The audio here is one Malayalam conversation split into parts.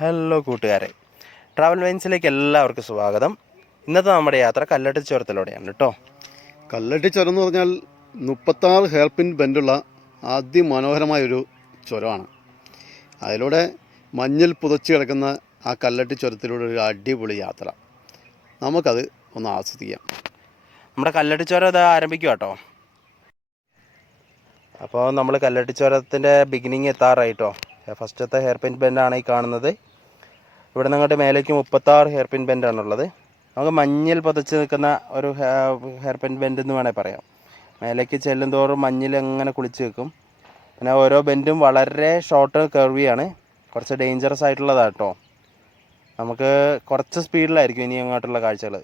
ഹലോ കൂട്ടുകാരെ, ട്രാവൽ വൈൻസിലേക്ക് എല്ലാവർക്കും സ്വാഗതം. ഇന്നത്തെ നമ്മുടെ യാത്ര കല്ലട്ടി ചുരത്തിലൂടെയാണ് കേട്ടോ. കല്ലട്ടി ചുരം എന്ന് പറഞ്ഞാൽ 36 ഹെയർ പിൻ ബെൻഡുള്ള അതിമനോഹരമായൊരു ചുരമാണ്. അതിലൂടെ മഞ്ഞിൽ പുതച്ച് കിടക്കുന്ന ആ കല്ലട്ടി ചുരത്തിലൂടെ ഒരു അടിപൊളി യാത്ര. നമുക്കത് ഒന്ന് ആസ്വദിക്കാം. നമ്മുടെ കല്ലട്ടി ചുരം ഇത് ആരംഭിക്കുക കേട്ടോ. അപ്പോൾ നമ്മൾ കല്ലട്ടി ചുരത്തിൻ്റെ ബിഗിനിങ് എത്താറായിട്ടോ. ഫസ്റ്റത്തെ ഹെയർ പിൻ ബെൻഡാണ് ഈ കാണുന്നത്. ഇവിടെ നിന്ന് അങ്ങോട്ട് മേലേക്ക് 36 ഹെയർ പിൻ ബെൻഡാണുള്ളത്. നമുക്ക് മഞ്ഞിൽ പുതച്ച് നിൽക്കുന്ന ഒരു ഹെയർ പിൻ ബെൻഡ് എന്ന് വേണമെങ്കിൽ പറയാം. മേലേക്ക് ചെല്ലും തോറും മഞ്ഞിൽ അങ്ങനെ കുളിച്ച് നിൽക്കും. പിന്നെ ഓരോ ബെൻഡും വളരെ ഷോർട്ട് കർവിയാണ്, കുറച്ച് ഡേഞ്ചറസ് ആയിട്ടുള്ളതാണ് കേട്ടോ. നമുക്ക് കുറച്ച് സ്പീഡിലായിരിക്കും ഇനി അങ്ങോട്ടുള്ള കാഴ്ചകൾ.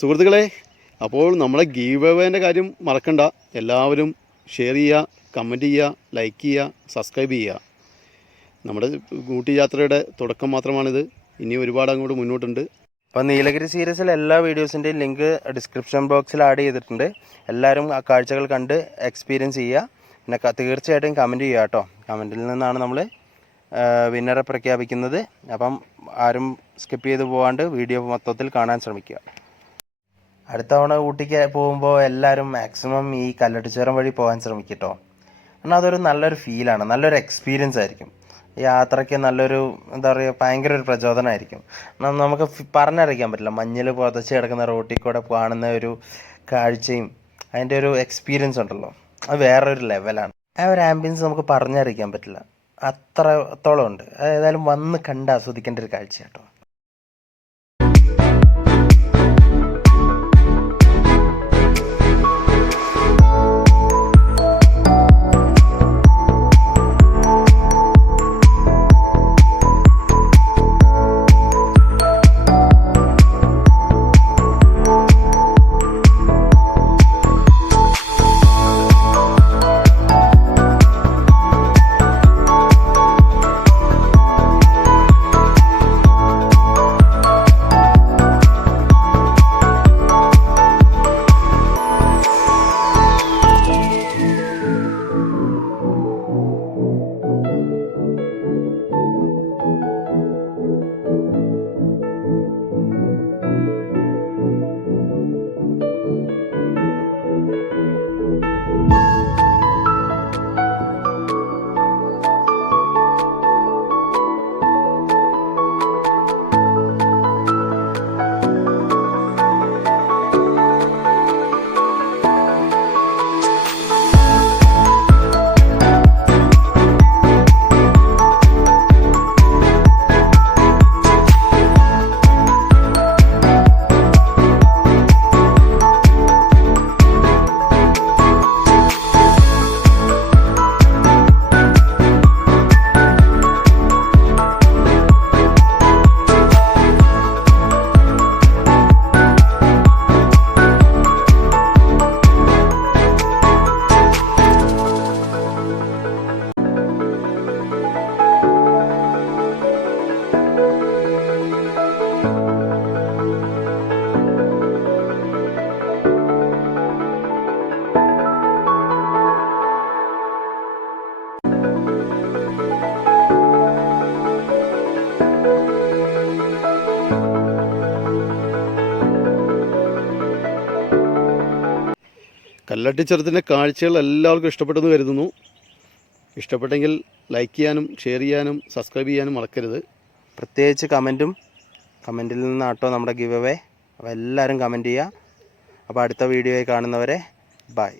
സുഹൃത്തുക്കളെ, അപ്പോൾ നമ്മളെ ഗീവ് അവേൻ്റെ കാര്യം മറക്കണ്ട. എല്ലാവരും ഷെയർ ചെയ്യുക, കമൻറ്റ് ചെയ്യുക, ലൈക്ക് ചെയ്യുക, സബ്സ്ക്രൈബ് ചെയ്യുക. നമ്മുടെ ഊട്ടി യാത്രയുടെ തുടക്കം മാത്രമാണിത്. ഇനി ഒരുപാട് അങ്ങോട്ട് മുന്നോട്ടുണ്ട്. അപ്പോൾ നീലഗിരി സീരീസിലെ എല്ലാ വീഡിയോസിൻ്റെയും ലിങ്ക് ഡിസ്ക്രിപ്ഷൻ ബോക്സിൽ ആഡ് ചെയ്തിട്ടുണ്ട്. എല്ലാവരും ആ കാഴ്ചകൾ കണ്ട് എക്സ്പീരിയൻസ് ചെയ്യുക. പിന്നെ തീർച്ചയായിട്ടും കമൻറ്റ് ചെയ്യുക കേട്ടോ. കമൻറ്റിൽ നിന്നാണ് നമ്മൾ വിന്നറെ പ്രഖ്യാപിക്കുന്നത്. അപ്പം ആരും സ്കിപ്പ് ചെയ്ത് പോകാണ്ട് വീഡിയോ മൊത്തത്തിൽ കാണാൻ ശ്രമിക്കുക. അടുത്ത തവണ ഊട്ടിക്ക് പോകുമ്പോൾ എല്ലാവരും മാക്സിമം ഈ കല്ലട്ടി ചുരം വഴി പോകാൻ ശ്രമിക്കട്ടോ. കാരണം അതൊരു നല്ലൊരു ഫീലാണ്, നല്ലൊരു എക്സ്പീരിയൻസ് ആയിരിക്കും. യാത്രയ്ക്ക് നല്ലൊരു എന്താ പറയുക, ഭയങ്കര ഒരു പ്രചോദനമായിരിക്കും. നമുക്ക് പറഞ്ഞറിയിക്കാൻ പറ്റില്ല. മഞ്ഞിൽ പുതച്ച് കിടക്കുന്ന റോട്ടിൽ കൂടെ കാണുന്ന ഒരു കാഴ്ചയും അതിൻ്റെ ഒരു എക്സ്പീരിയൻസ് ഉണ്ടല്ലോ, അത് വേറൊരു ലെവലാണ്. ആ ഒരു ആംബിയൻസ് നമുക്ക് പറഞ്ഞറിയിക്കാൻ പറ്റില്ല, അത്രത്തോളം ഉണ്ട്. ഏതായാലും വന്ന് കണ്ട് ആസ്വദിക്കേണ്ട ഒരു കാഴ്ച കേട്ടോ. കല്ലട്ടി ചുരത്തിൻ്റെ കാഴ്ചകൾ എല്ലാവർക്കും ഇഷ്ടപ്പെട്ടെന്ന് കരുതുന്നു. ഇഷ്ടപ്പെട്ടെങ്കിൽ ലൈക്ക് ചെയ്യാനും ഷെയർ ചെയ്യാനും സബ്സ്ക്രൈബ് ചെയ്യാനും മറക്കരുത്. പ്രത്യേകിച്ച് കമൻറ്റിൽ നിന്നാട്ടോ നമ്മുടെ ഗിവ് അവേ. അപ്പോൾ എല്ലാവരും കമൻറ്റ് ചെയ്യുക. അപ്പോൾ അടുത്ത വീഡിയോയിൽ കാണുന്നവരെ ബൈ.